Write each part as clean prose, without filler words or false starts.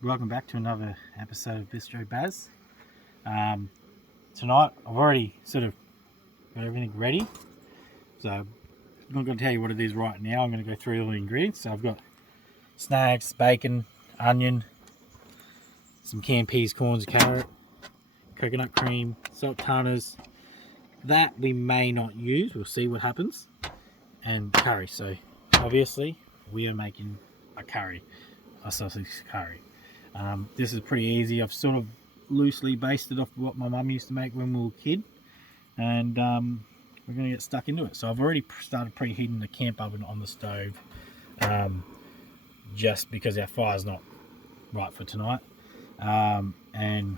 Welcome back to another episode of Bistro Baz. Tonight I've already sort of got everything ready, so I'm not going to tell you what it is right now. I'm going to go through all the ingredients. So I've got snags, bacon, onion, some canned peas, corns, carrot, coconut cream, sultanas. That we may not use, we'll see what happens, and curry. So obviously we are making a curry, a sausage curry. This is pretty easy. I've sort of loosely based it off what my mum used to make when we were a kid, and we're going to get stuck into it. So I've already started preheating the camp oven on the stove, just because our fire's not right for tonight, and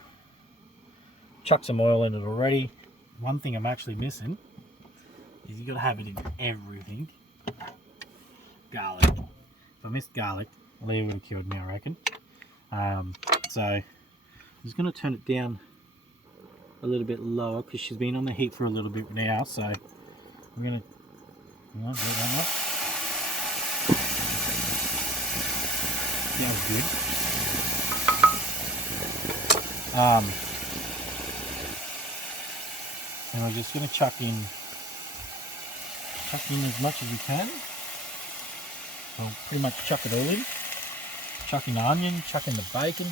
chuck some oil in it already. One thing I'm actually missing is you got to have it in everything. Garlic. If I missed garlic, Leah would have killed me, I reckon. So I'm just going to turn it down a little bit lower because she's been on the heat for a little bit now. So I'm going to that was good. And we're just going to chuck in as much as we can. I'll pretty much chuck it all in. Chuck in the onion, chuck in the bacon.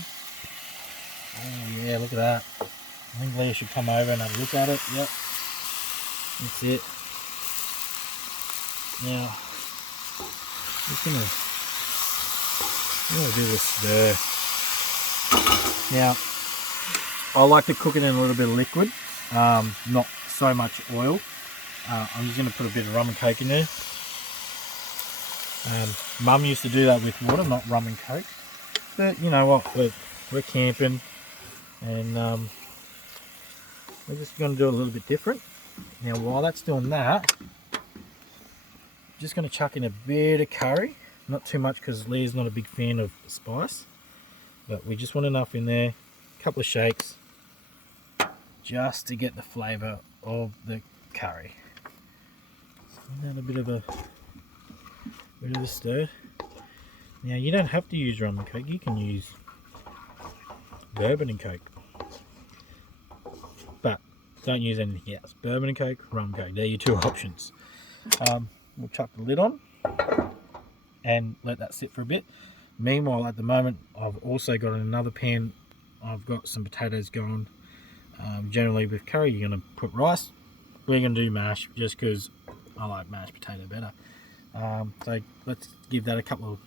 Oh yeah, look at that. I think Leah should come over and have a look at it. Yep. That's it. Now, just gonna do this stir. Now, I like to cook it in a little bit of liquid, not so much oil. I'm just gonna put a bit of rum and coke in there. Mum used to do that with water, not rum and coke. But you know what, we're camping, and we're just going to do a little bit different. Now while that's doing that, I'm just going to chuck in a bit of curry. Not too much because Leah's not a big fan of spice. But we just want enough in there. A couple of shakes. Just to get the flavour of the curry. So a bit of a stir. Now you don't have to use rum and coke, you can use bourbon and coke, but don't use anything else. Bourbon and coke, rum and coke, they're your two options. We'll chuck the lid on and let that sit for a bit. Meanwhile, at the moment, I've also got another pan. I've got some potatoes going. Generally with curry you're going to put rice. We're going to do mash just because I like mashed potato better. So let's give that a couple of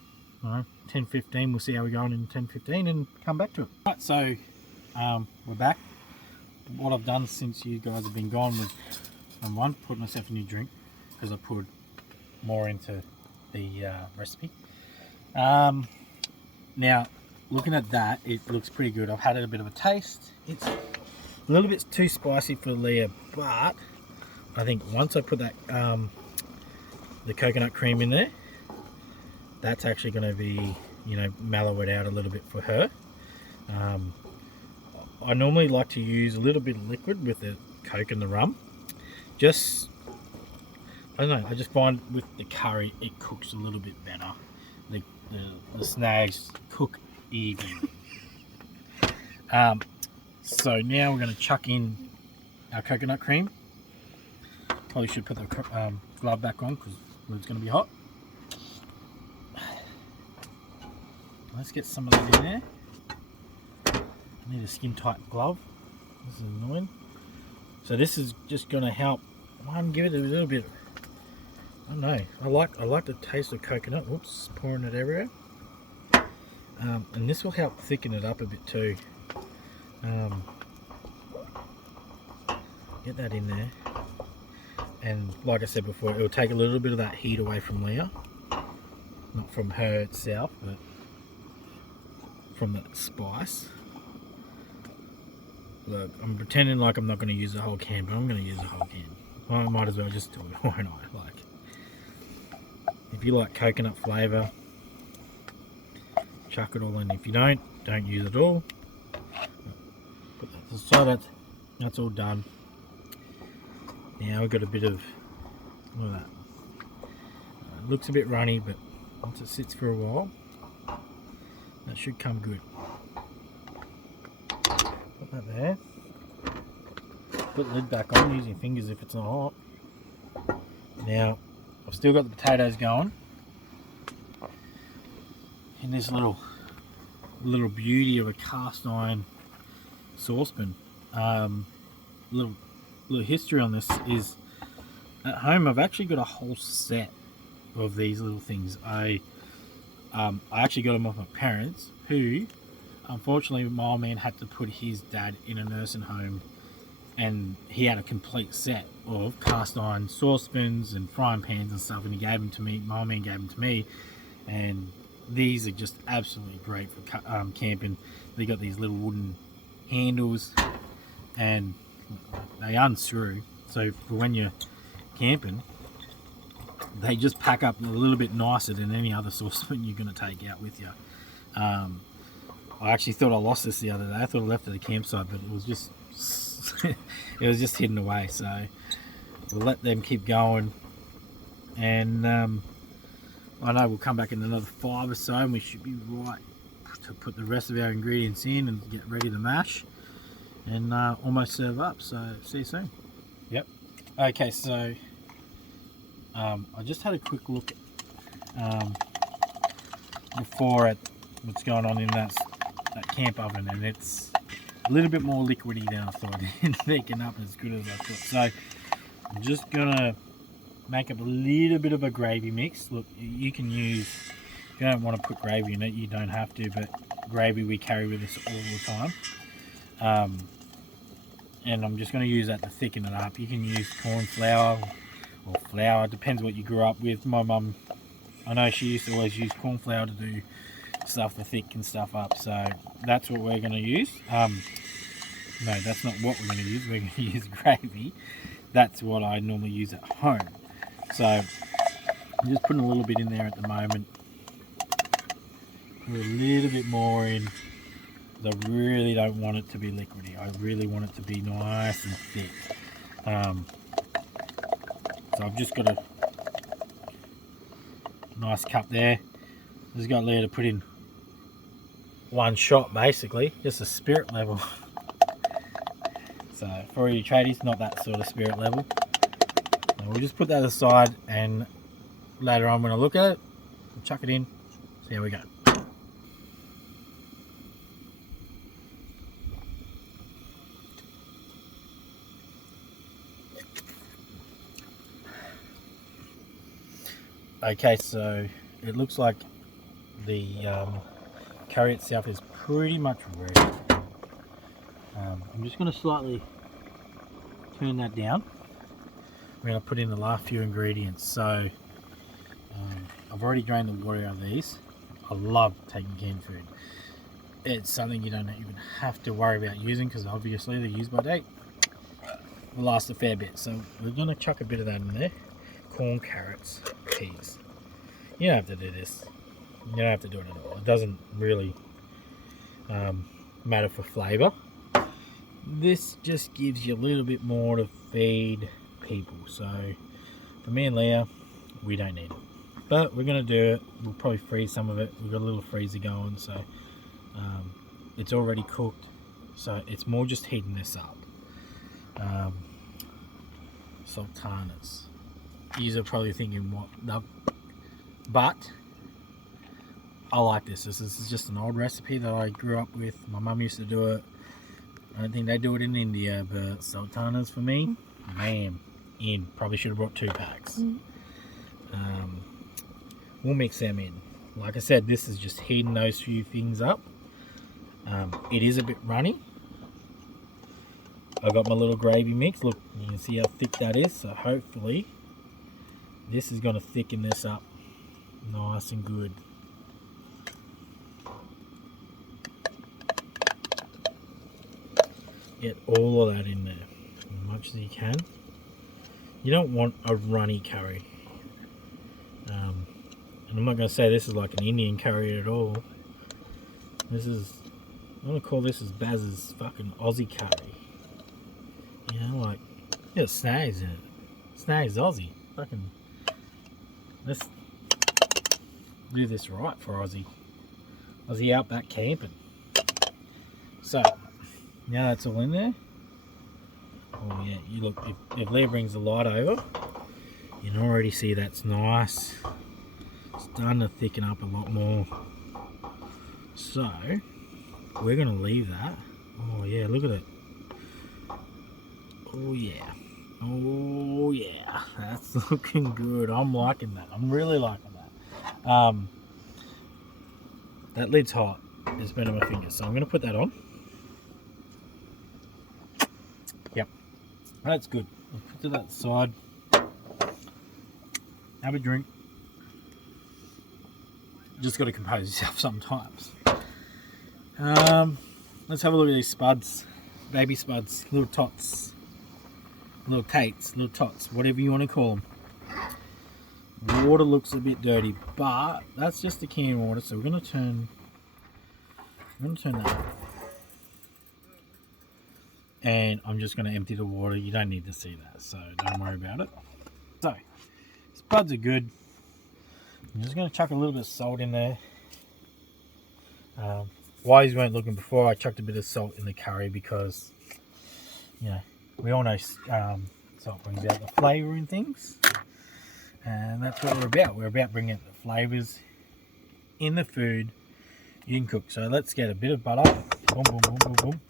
10-15. We'll see how we're going in 10-15 and come back to it. Right, so we're back. What I've done since you guys have been gone was, one, put myself a new drink because I put more into the recipe. Now looking at that, it looks pretty good. I've had it a bit of a taste. It's a little bit too spicy for Leah, but I think once I put that the coconut cream in there, that's actually going to be, mellow it out a little bit for her. I normally like to use a little bit of liquid with the coke and the rum. I don't know, I just find with the curry it cooks a little bit better. The snags cook even. So now we're going to chuck in our coconut cream. Probably should put the glove back on because it's going to be hot. Let's get some of that in there. I need a skin tight glove. This is annoying. So this is just going to help, give it a little bit. I don't know. I like the taste of coconut. Whoops, pouring it everywhere. And this will help thicken it up a bit too. Get that in there. And like I said before, it will take a little bit of that heat away from Leah. Not from her itself, but from the spice. Look, I'm pretending like I'm not going to use the whole can, but I'm going to use the whole can. I might as well just do it, why not? If you like coconut flavour, chuck it all in. If you don't use it all. So that's all done. Now we've got a bit of, look at that. It looks a bit runny, but once it sits for a while, That should come good. Put that there. Put the lid back on using fingers if it's not hot. Now, I've still got the potatoes going in this little beauty of a cast iron saucepan. Little history on this is, at home I've actually got a whole set of these little things. I actually got them off my parents, who unfortunately my old man had to put his dad in a nursing home, and he had a complete set of cast iron saucepans and frying pans and stuff, and he gave them to me. My old man gave them to me, and these are just absolutely great for camping. They got these little wooden handles and they unscrew, so for when you're camping they just pack up a little bit nicer than any other saucepan you're going to take out with you. I actually thought I lost this the other day. I thought I left it at the campsite, but it was just it was just hidden away, so we'll let them keep going, and I know we'll come back in another 5 or so and we should be right to put the rest of our ingredients in and get ready to mash and almost serve up. So see you soon. Yep. Okay, so I just had a quick look before at what's going on in that camp oven, and it's a little bit more liquidy than I thought. It's thicken up as good as I thought. So I'm just gonna make up a little bit of a gravy mix. Look, you can use, if you don't want to put gravy in it, you don't have to, but gravy we carry with us all the time. And I'm just going to use that to thicken it up. You can use corn flour or flour, depends what you grew up with. My mum, I know she used to always use corn flour to do stuff to thicken stuff up, so that's what we're going to use. No, that's not what we're going to use. We're going to use gravy. That's what I normally use at home. So I'm just putting a little bit in there at the moment. Put a little bit more in. I really don't want it to be liquidy. I really want it to be nice and thick. So I've just got a nice cup there. Just got there to put in 1 shot, basically, just a spirit level. So for you tradies, not that sort of spirit level. So we'll just put that aside, and later on when I look at it, we'll chuck it in, see how we go. Okay, so it looks like the curry itself is pretty much ready. I'm just going to slightly turn that down. We're going to put in the last few ingredients. So I've already drained the water out of these. I love taking canned food. It's something you don't even have to worry about using, because obviously the use by date will last a fair bit. So we're going to chuck a bit of that in there. Corn, carrots, peas. You don't have to do this. You don't have to do it at all. It doesn't really matter for flavour. This just gives you a little bit more to feed people. So for me and Leah, we don't need it. But we're going to do it. We'll probably freeze some of it. We've got a little freezer going, so it's already cooked. So it's more just heating this up. Sultanas. You're probably thinking, what the, but I like this. This is just an old recipe that I grew up with. My mum used to do it. I don't think they do it in India, but sultanas for me, man, in. Probably should have brought 2 packs. We'll mix them in. Like I said, this is just heating those few things up. It is a bit runny. I've got my little gravy mix. Look, you can see how thick that is. So hopefully this is going to thicken this up nice and good. Get all of that in there as much as you can. You don't want a runny curry. And I'm not going to say this is like an Indian curry at all. This is, I'm going to call this as Baz's fucking Aussie curry. You know, like, yeah, snags in it. Snags Aussie. Fucking, let's do this right for Aussie. Was he out back camping? So, now that's all in there. Oh yeah, you look, if Leah brings the light over, you can already see that's nice. It's starting to thicken up a lot more. So, we're going to leave that. Oh yeah, look at it. Oh yeah. Oh yeah. That's looking good. I'm liking that. I'm really liking that. That lid's hot. It's burning my fingers. So I'm going to put that on. Yep. That's good. Let's put to that side. Have a drink. Just got to compose yourself sometimes. Let's have a look at these spuds. Baby spuds. Little tots. Little tates. Little tots. Whatever you want to call them. Water looks a bit dirty, but that's just the canned water. So we're going to turn that on. And I'm just going to empty the water. You don't need to see that, so don't worry about it. So, spuds are good. I'm just going to chuck a little bit of salt in there. While you weren't looking before, I chucked a bit of salt in the curry because, you know, we all know salt brings out the flavour in things. And that's what we're about. We're about bringing out the flavours in the food you can cook. So let's get a bit of butter. Boom, boom, boom, boom, boom.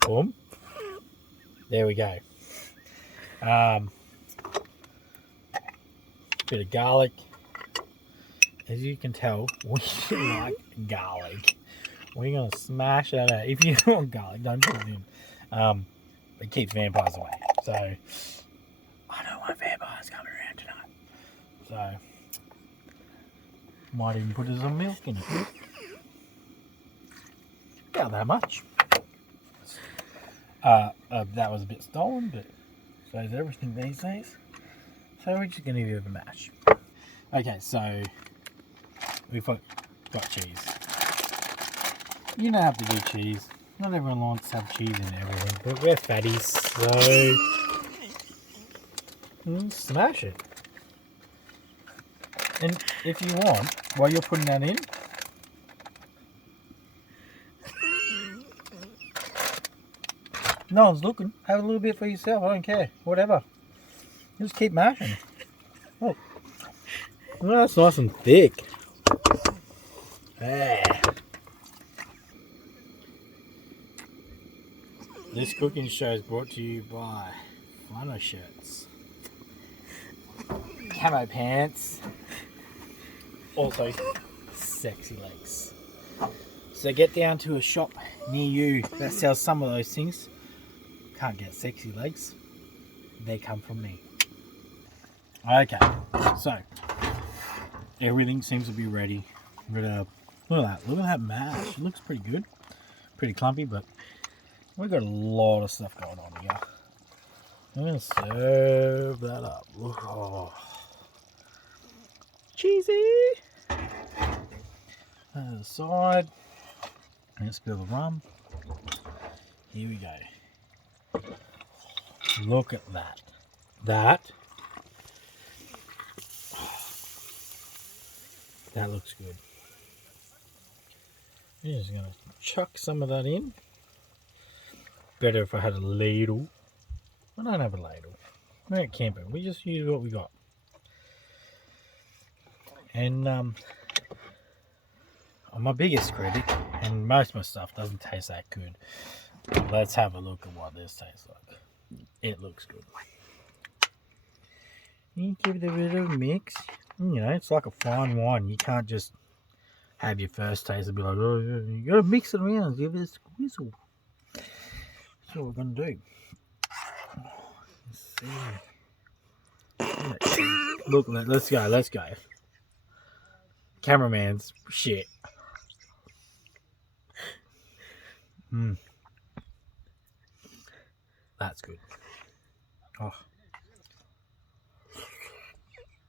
Boom. There we go. Bit of garlic. As you can tell, we like garlic. We're going to smash that out. If you don't want garlic, don't put it in. It keeps vampires away. So, I don't want vampires coming around tonight. So, might even put some milk in it. About that much. That was a bit stolen, but so is everything these days. So we're just going to give it a mash. Okay, so we've got cheese. You don't have to do cheese. Not everyone wants to have cheese in everything, but we're fatties, so smash it. And if you want, while you're putting that in, no one's looking. Have a little bit for yourself. I don't care. Whatever. Just keep mashing. Oh, well, that's nice and thick. Ah. This cooking show is brought to you by flannel shirts, camo pants, also sexy legs. So get down to a shop near you that sells some of those things. Can't get sexy legs. They come from me. Okay, so everything seems to be ready. Look at that mash. It looks pretty good. Pretty clumpy, but we've got a lot of stuff going on here. I'm going to serve that up. Oh. Cheesy! To the side. Let's spill the rum. Here we go. Look at that. That looks good. I'm just going to chuck some of that in. Better if I had a ladle. I don't have a ladle. We're at camping. We just use what we got. And I'm my biggest critic, and most of my stuff doesn't taste that good. But let's have a look at what this tastes like. It looks good. You give it a bit of a mix. You know, it's like a fine wine. You can't just have your first taste and be like, oh, you got to mix it around, give it a squizzle. That's what we're going to do. Let's see. Look, let's go. Cameraman's shit. That's good. Oh.